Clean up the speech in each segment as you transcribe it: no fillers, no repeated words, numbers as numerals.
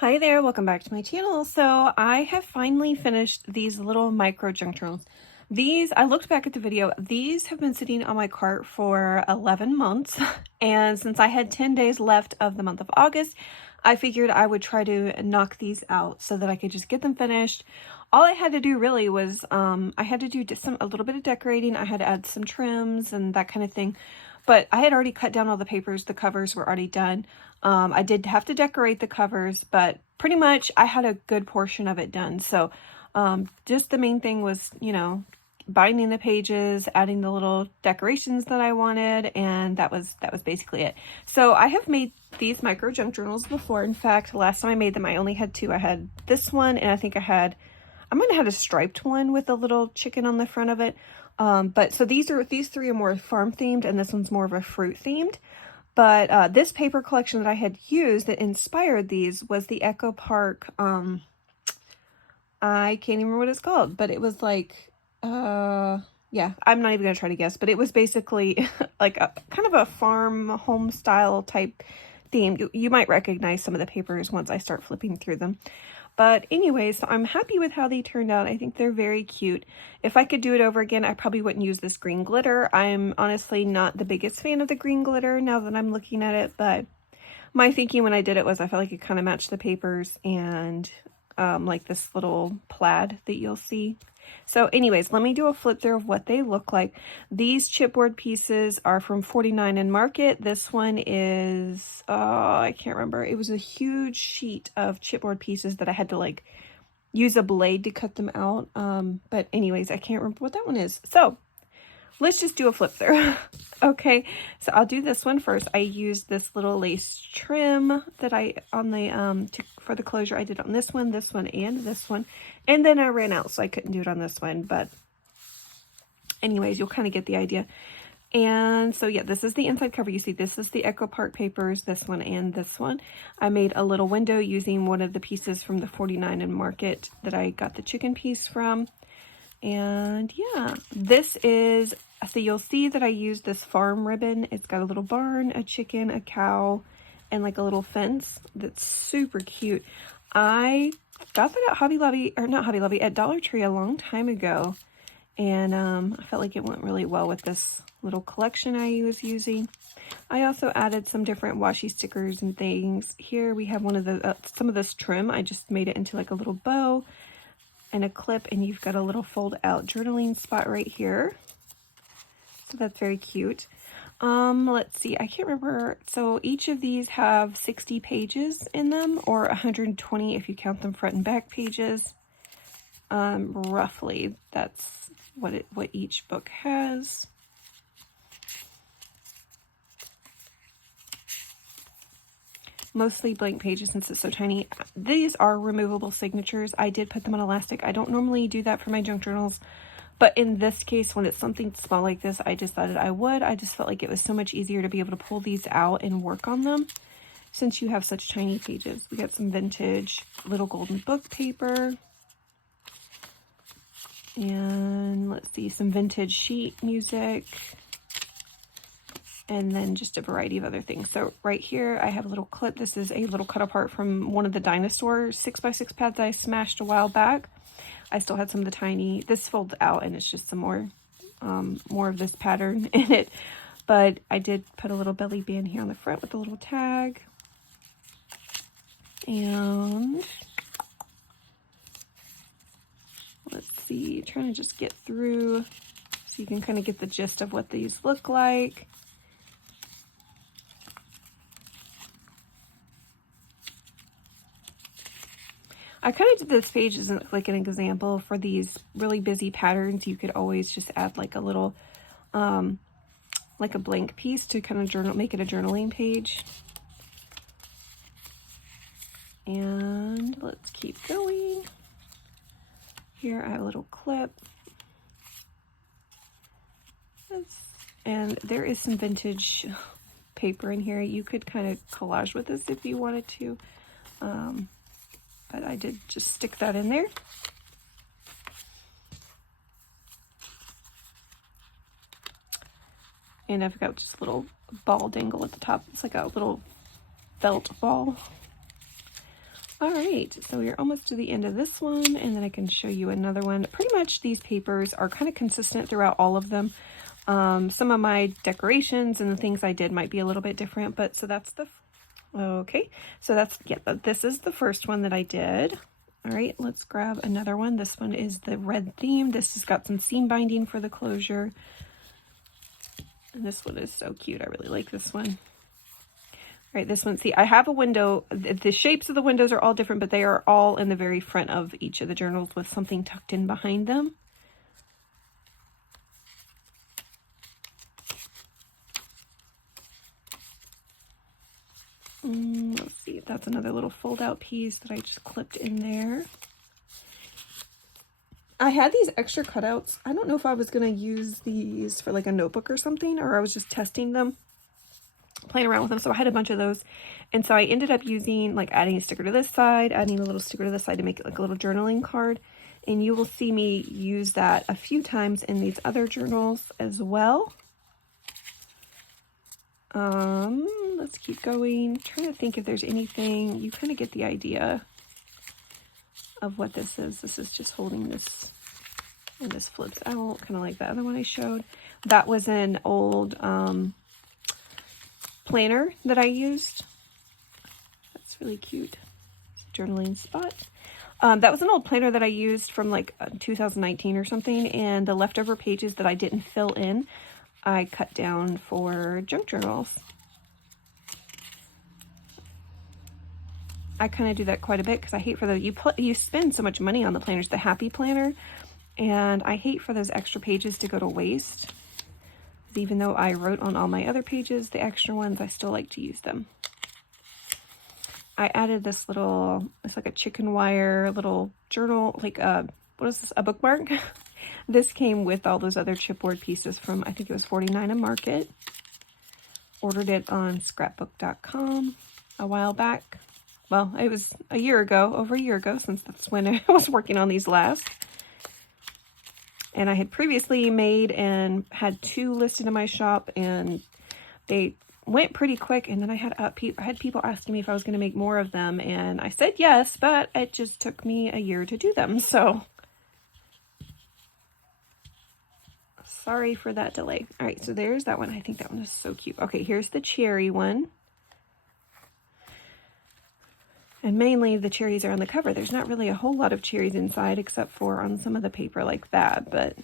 Hi there, welcome back to my channel. So I have finally finished these little micro junk journals. These, I looked back at the video, these have been sitting on my cart for 11 months. And since I had 10 days left of the month of August, I figured I would try to knock these out so that I could just get them finished. All I had to do really was, I had to do a little bit of decorating. I had to add some trims and that kind of thing. But I had already cut down all the papers. The covers were already done. I did have to decorate the covers, but pretty much I had a good portion of it done. So just the main thing was, binding the pages, adding the little decorations that I wanted, and that was basically it. So I have made these micro junk journals before. In fact, last time I made them, I only had two. I had this one, and I think I might have had a striped one with a little chicken on the front of it. But so these three are more farm themed, and this one's more of a fruit themed. But this paper collection that I had used that inspired these was the Echo Park. I can't even remember what it's called, but it was like, yeah, I'm not even gonna try to guess, but it was basically like a kind of a farm home style type theme. You might recognize some of the papers once I start flipping through them. But anyway, so I'm happy with how they turned out. I think they're very cute. If I could do it over again, I probably wouldn't use this green glitter. I'm honestly not the biggest fan of the green glitter now that I'm looking at it, but my thinking when I did it was I felt like it kind of matched the papers and like this little plaid that you'll see. So anyways, let me do a flip through of what they look like. These chipboard pieces are from 49 and Market. This one is, I can't remember. It was a huge sheet of chipboard pieces that I had to like use a blade to cut them out. But anyways, I can't remember what that one is. So let's just do a flip through. Okay, so I'll do this one first. I used this little lace trim that I, on the, for the closure, I did on this one, and this one. And then I ran out, so I couldn't do it on this one. But anyways, you'll kind of get the idea. And so yeah, this is the inside cover. You see, this is the Echo Park papers, this one and this one. I made a little window using one of the pieces from the 49 and Market that I got the chicken piece from. And yeah, this is, so you'll see that I used this farm ribbon. It's got a little barn, a chicken, a cow, and like a little fence that's super cute. I got that at Hobby Lobby, or not Hobby Lobby, at Dollar Tree a long time ago. And I felt like it went really well with this little collection I was using. I also added some different washi stickers and things. Here we have one of the, some of this trim. I just made it into like a little bow and a clip, and you've got a little fold out journaling spot right here. So that's very cute. Let's see, I can't remember. So each of these have 60 pages in them, or 120 if you count them front and back pages. Roughly, that's what each book has. Mostly blank pages since it's so tiny. These are removable signatures. I did put them on elastic. I don't normally do that for my junk journals, but in this case, when it's something small like this, I decided I would. I just felt like it was so much easier to be able to pull these out and work on them since you have such tiny pages. We got some vintage little golden book paper. And let's see, some vintage sheet music. And then just a variety of other things. So right here, I have a little clip. This is a little cut apart from one of the dinosaur 6x6 pads I smashed a while back. I still had some of the tiny, this folds out and it's just some more of this pattern in it. But I did put a little belly band here on the front with a little tag. And let's see, trying to just get through so you can kind of get the gist of what these look like. I kind of did this page as like an example for these really busy patterns. You could always just add like a little, like a blank piece to kind of make it a journaling page. And let's keep going. Here I have a little clip. And there is some vintage paper in here. You could kind of collage with this if you wanted to. But I did just stick that in there. And I've got just a little ball dangle at the top. It's like a little felt ball. All right, so we're almost to the end of this one, and then I can show you another one. Pretty much these papers are kind of consistent throughout all of them. Some of my decorations and the things I did might be a little bit different, but so that's the, okay, so that's, yeah, this is the first one that I did. All right, let's grab another one. This one is the red theme. This has got some seam binding for the closure. And this one is so cute. I really like this one. All right, this one, see, I have a window. The shapes of the windows are all different, but they are all in the very front of each of the journals with something tucked in behind them. Let's see, that's another little fold-out piece that I just clipped in there. I had these extra cutouts. I don't know if I was going to use these for like a notebook or something, or I was just testing them, playing around with them. So I had a bunch of those. And so I ended up using, like, adding a sticker to this side, adding a little sticker to this side to make it like a little journaling card. And you will see me use that a few times in these other journals as well. Let's keep going. I'm trying to think if there's anything. You kind of get the idea of what this is. This is just holding this, and this flips out, kind of like the other one I showed. That was an old planner that I used. That's really cute. Journaling spot. That was an old planner that I used from like 2019 or something, and the leftover pages that I didn't fill in, I cut down for junk journals. I kind of do that quite a bit because I hate for the, you spend so much money on the planners, the Happy Planner, and I hate for those extra pages to go to waste. Even though I wrote on all my other pages, the extra ones, I still like to use them. I added this little, it's like a chicken wire little journal, like what is this, a bookmark? This came with all those other chipboard pieces from, I think it was $49 a Market. Ordered it on scrapbook.com a while back. Well, it was a year ago, over a year ago, since that's when I was working on these last. And I had previously made and had 2 listed in my shop, and they went pretty quick. And then I had people asking me if I was going to make more of them, and I said yes, but it just took me a year to do them. So sorry for that delay. All right, so there's that one. I think that one is so cute. Okay, here's the cherry one. And mainly the cherries are on the cover. There's not really a whole lot of cherries inside except for on some of the paper like that, but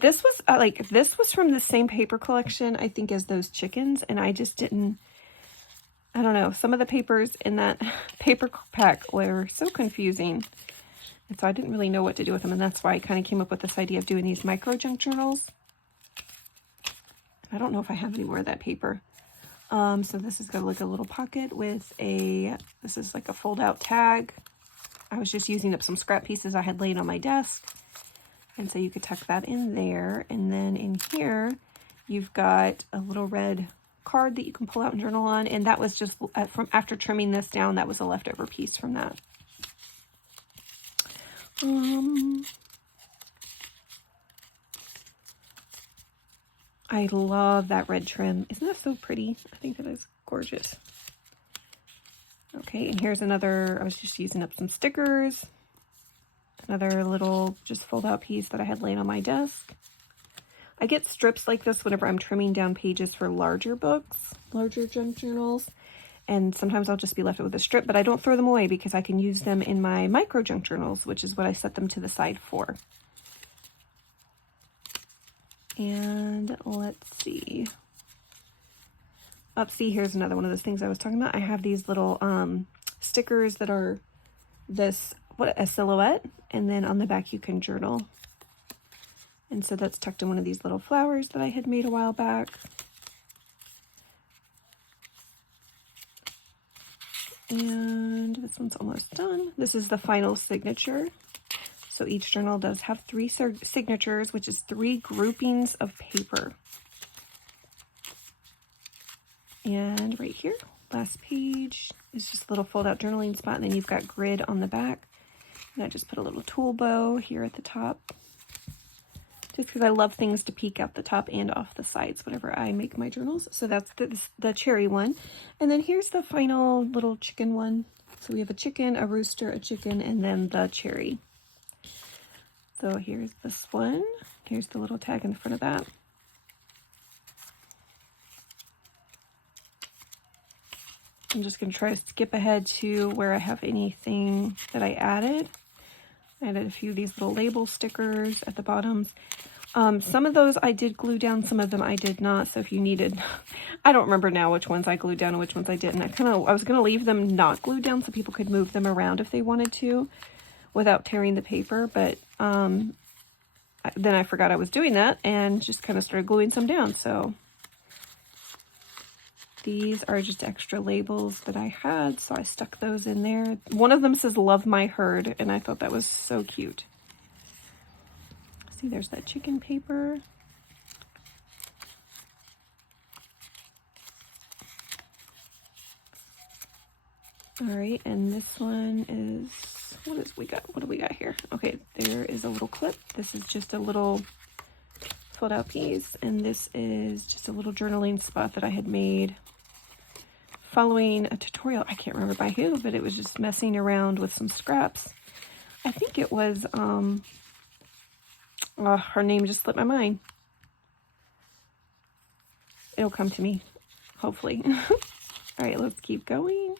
this was this was from the same paper collection, I think, as those chickens, and I just didn't, I don't know, some of the papers in that paper pack were so confusing. And so I didn't really know what to do with them, and that's why I kind of came up with this idea of doing these micro junk journals. I don't know if I have any more of that paper. So this is going to look a little pocket with a, this is like a fold out tag. I was just using up some scrap pieces I had laying on my desk. And so you could tuck that in there. And then in here, you've got a little red card that you can pull out and journal on. And that was just from after trimming this down, that was a leftover piece from that. I love that red trim. Isn't that so pretty? I think that is gorgeous. Okay, and here's another, I was just using up some stickers. Another little just fold out piece that I had laying on my desk. I get strips like this whenever I'm trimming down pages for larger books, larger junk journals. And sometimes I'll just be left with a strip, but I don't throw them away because I can use them in my micro junk journals, which is what I set them to the side for. And let's see. See, here's another one of those things I was talking about. I have these little stickers that are this, a silhouette, and then on the back you can journal. And so that's tucked in one of these little flowers that I had made a while back. And this one's almost done. This is the final signature. So each journal does have 3 signatures, which is 3 groupings of paper. And right here, last page is just a little fold-out journaling spot, and then you've got grid on the back. And I just put a little tool bow here at the top. just because I love things to peek out the top and off the sides whenever I make my journals. So that's the cherry one. And then here's the final little chicken one. So we have a chicken, a rooster, a chicken, and then the cherry. So here's this one. Here's the little tag in the front of that. I'm just going to try to skip ahead to where I have anything that I added. I added a few of these little label stickers at the bottoms. Some of those I did glue down, some of them I did not. So if you needed, I don't remember now which ones I glued down and which ones I didn't. I was going to leave them not glued down so people could move them around if they wanted to without tearing the paper. But then I forgot I was doing that and just kind of started gluing some down. So these are just extra labels that I had, so I stuck those in there. One of them says "Love My Herd," and I thought that was so cute. See, there's that chicken paper. All right, and this one is, what do we got here? Okay, there is a little clip. This is just a little fold out piece, and this is just a little journaling spot that I had made following a tutorial. I can't remember by who, but it was just messing around with some scraps. I think it was, her name just slipped my mind. It'll come to me, hopefully. All right, let's keep going.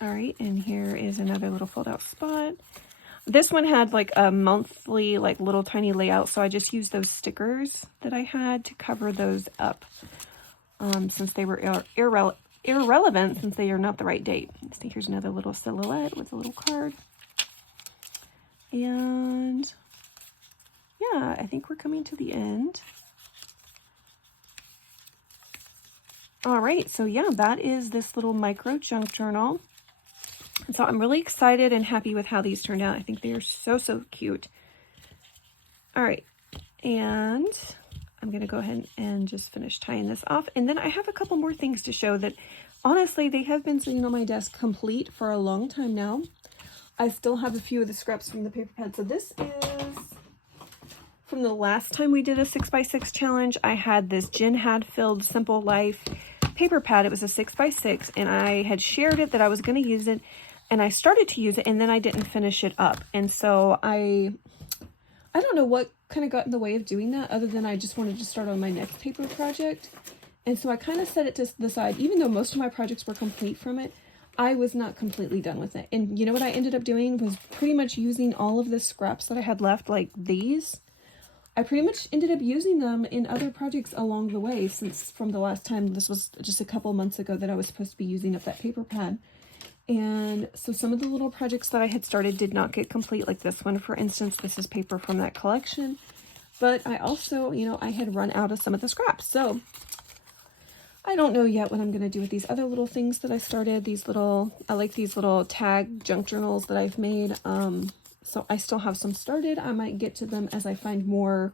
All right, and here is another little fold out spot. This one had like a monthly, like little tiny layout, so I just used those stickers that I had to cover those up, since they were irrelevant since they are not the right date. So here's another little silhouette with a little card. And yeah, I think we're coming to the end. All right, so yeah, that is this little micro junk journal. And so I'm really excited and happy with how these turned out. I think they are so, so cute. All right, and I'm going to go ahead and just finish tying this off. And then I have a couple more things to show that, honestly, they have been sitting on my desk complete for a long time now. I still have a few of the scraps from the paper pad. So this is from the last time we did a 6x6 challenge. I had this Jen Hadfield Simple Life paper pad. It was a 6x6, and I had shared it that I was going to use it, and I started to use it, and then I didn't finish it up. And so I don't know what kind of got in the way of doing that, other than I just wanted to start on my next paper project. And so I kind of set it to the side. Even though most of my projects were complete from it, I was not completely done with it. And you know what I ended up doing was pretty much using all of the scraps that I had left, like these. I pretty much ended up using them in other projects along the way, since from the last time, this was just a couple months ago that I was supposed to be using up that paper pad. And so some of the little projects that I had started did not get complete, like this one, for instance. This is paper from that collection. But I also, you know, I had run out of some of the scraps. So I don't know yet what I'm going to do with these other little things that I started. These little, I like these little tag junk journals that I've made. So I still have some started. I might get to them as I find more,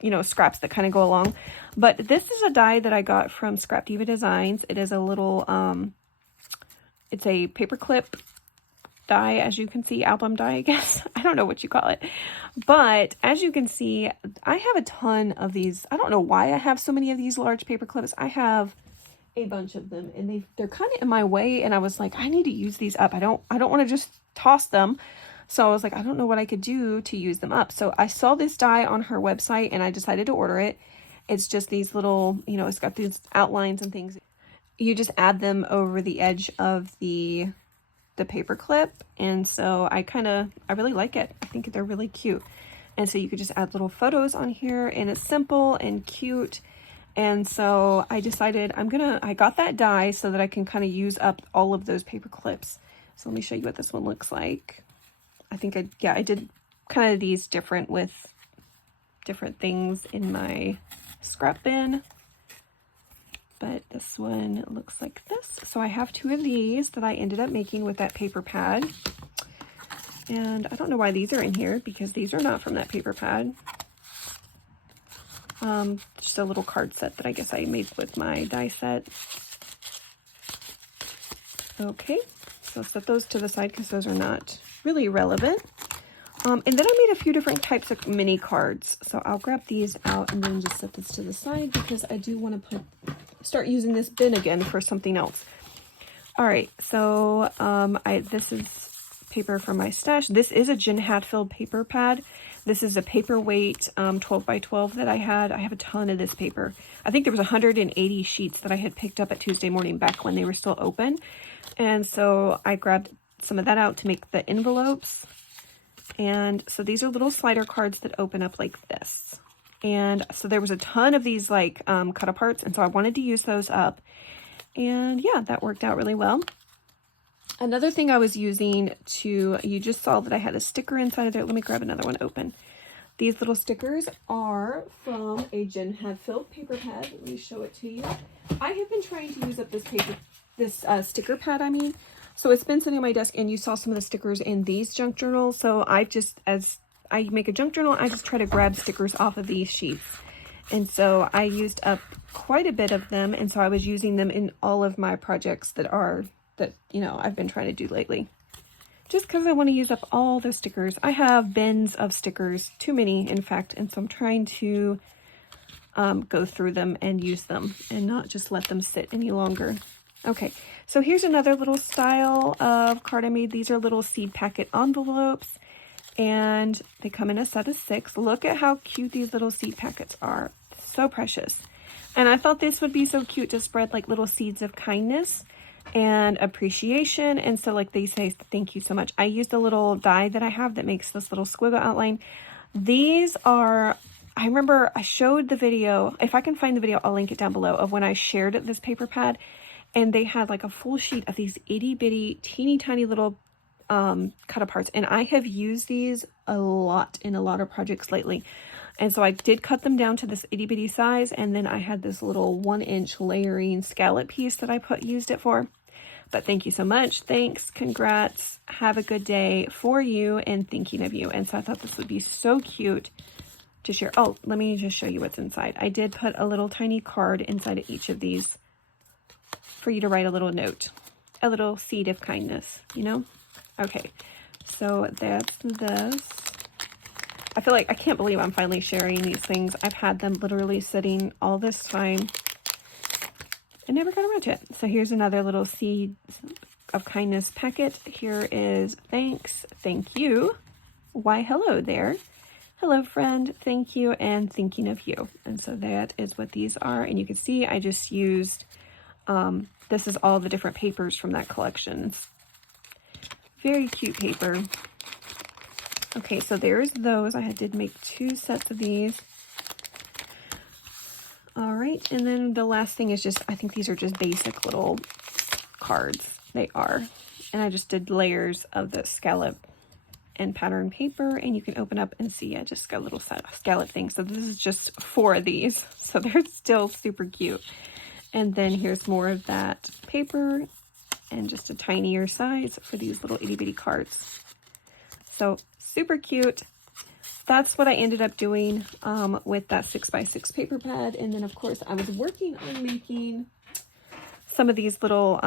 you know, scraps that kind of go along. But this is a die that I got from Scrap Diva Designs. It is a little, it's a paperclip die, as you can see, album die, I guess. I don't know what you call it. But as you can see, I have a ton of these. I don't know why I have so many of these large paper clips. I have a bunch of them, and they're kind of in my way, and I was like, I need to use these up. I don't want to just toss them. So I was like, I don't know what I could do to use them up. So I saw this die on her website, and I decided to order it. It's just these little, you know, it's got these outlines and things. You just add them over the edge of the paper clip. And so I really like it. I think they're really cute. And so you could just add little photos on here, and it's simple and cute. And so I decided I got that die so that I can kind of use up all of those paper clips. So let me show you what this one looks like. I think I did kind of these different with different things in my scrap bin. But this one looks like this. So I have two of these that I ended up making with that paper pad. And I don't know why these are in here, because these are not from that paper pad. Just a little card set that I guess I made with my die set. Okay, so I'll set those to the side because those are not really relevant. And then I made a few different types of mini cards. So I'll grab these out and then just set this to the side because I do want to start using this bin again for something else. All right, so this is paper from my stash. This is a Jen Hadfield paper pad. This is a paperweight 12 by 12 that I had. I have a ton of this paper. I think there was 180 sheets that I had picked up at Tuesday morning back when they were still open. And so I grabbed some of that out to make the envelopes. And so these are little slider cards that open up like this. And so there was a ton of these like cut aparts. And so I wanted to use those up. And yeah, that worked out really well. Another thing I was using you just saw that I had a sticker inside of there. Let me grab another one open. These little stickers are from a Jen Hadfield paper pad. Let me show it to you. I have been trying to use up this sticker pad, I mean. So it's been sitting on my desk, and you saw some of the stickers in these junk journals. So as I make a junk journal, I just try to grab stickers off of these sheets. And so I used up quite a bit of them, and so I was using them in all of my projects that I've been trying to do lately. Just because I want to use up all the stickers. I have bins of stickers, too many in fact, and so I'm trying to go through them and use them and not just let them sit any longer. Okay, so here's another little style of card I made. These are little seed packet envelopes, and they come in a set of 6. Look at how cute these little seed packets are. So precious. And I thought this would be so cute to spread like little seeds of kindness and appreciation. And so like they say, thank you so much. I used a little die that I have that makes this little squiggle outline. These are, I remember I showed the video. If I can find the video, I'll link it down below, of when I shared this paper pad. And they had like a full sheet of these itty bitty, teeny tiny little cut aparts. And I have used these a lot in a lot of projects lately. And so I did cut them down to this itty bitty size. And then I had this little 1-inch layering scallop piece that I used it for. But thank you so much. Thanks. Congrats. Have a good day for you and thinking of you. And so I thought this would be so cute to share. Oh, let me just show you what's inside. I did put a little tiny card inside of each of these for you to write a little note, a little seed of kindness, you know? Okay, so that's this. I feel like I can't believe I'm finally sharing these things. I've had them literally sitting all this time. I never got around to it. So here's another little seed of kindness packet. Here is thanks, thank you. Why, hello there. Hello, friend, thank you, and thinking of you. And so that is what these are. And you can see I just used, this is all the different papers from that collection. Very cute paper. Okay, so there's those. I did make 2 sets of these. All right, and then the last thing is just, I think these are just basic little cards. They are. And I just did layers of the scallop and pattern paper, and you can open up and see I just got a little scallop thing. So this is just 4 of these. So they're still super cute. And then here's more of that paper and just a tinier size for these little itty bitty cards. So super cute. That's what I ended up doing with that 6x6 paper pad. And then of course I was working on making some of these little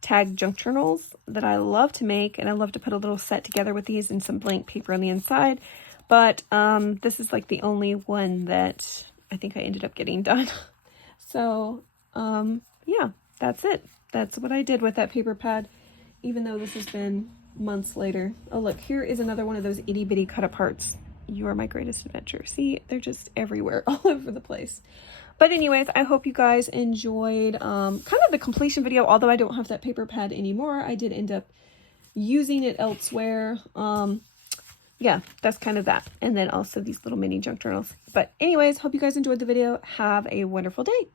tag junk journals that I love to make. And I love to put a little set together with these and some blank paper on the inside. But this is like the only one that I think I ended up getting done. So yeah, that's it. That's what I did with that paper pad, even though this has been months later. Oh, look, here is another one of those itty bitty cut aparts. You are my greatest adventure. See, they're just everywhere, all over the place. But anyways, I hope you guys enjoyed kind of the completion video. Although I don't have that paper pad anymore, I did end up using it elsewhere. Yeah, that's kind of that. And then also these little mini junk journals. But anyways, hope you guys enjoyed the video. Have a wonderful day.